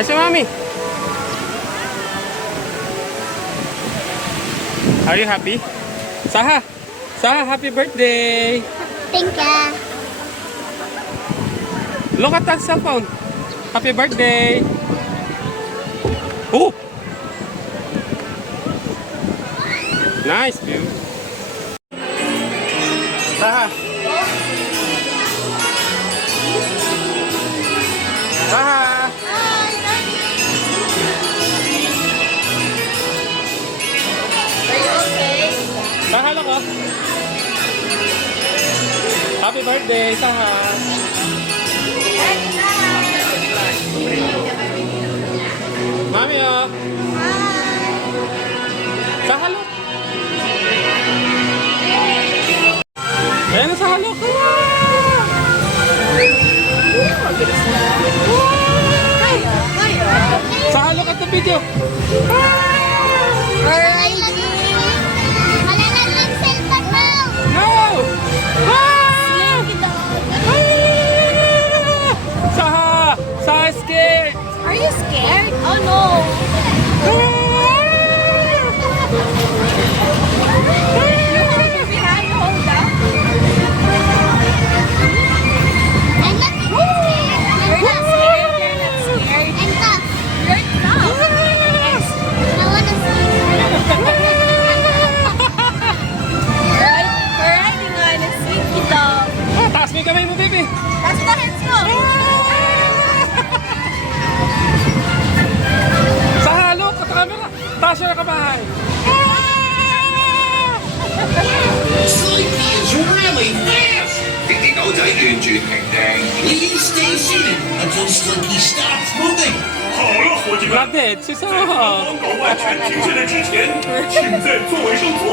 Hi sa mami. Are you happy? Saha! Saha, happy birthday! Thank you. Look at that cell phone. Happy birthday! Oh! Nice view. Saha! Saha! Saha lang oh. Happy birthday, Saha. Mami oh. Saha look. Ayan na Saha look. Saha look at the video. Alright. Malalan lang cellphone mo. No! Slinky dog. Saha! Saha is scared! Are you scared? Oh no. I'm not scared. You're not scared. You're not scared. I'm tough. You're tough. Yes. I wanna see. We're riding on a Slinky dog. Ah, taas mo yung kamay mo, baby! That's the hands go. Saha, look! At the camera! Taas siya na kabahay! Slinky is really fast! Hindi ko tayo engine hanggang. Please stay seated until Slinky stops moving. 好了，伙计们， Bloodhead, si 在 Saha! 刚刚搞完全停下来之前，请在座位上坐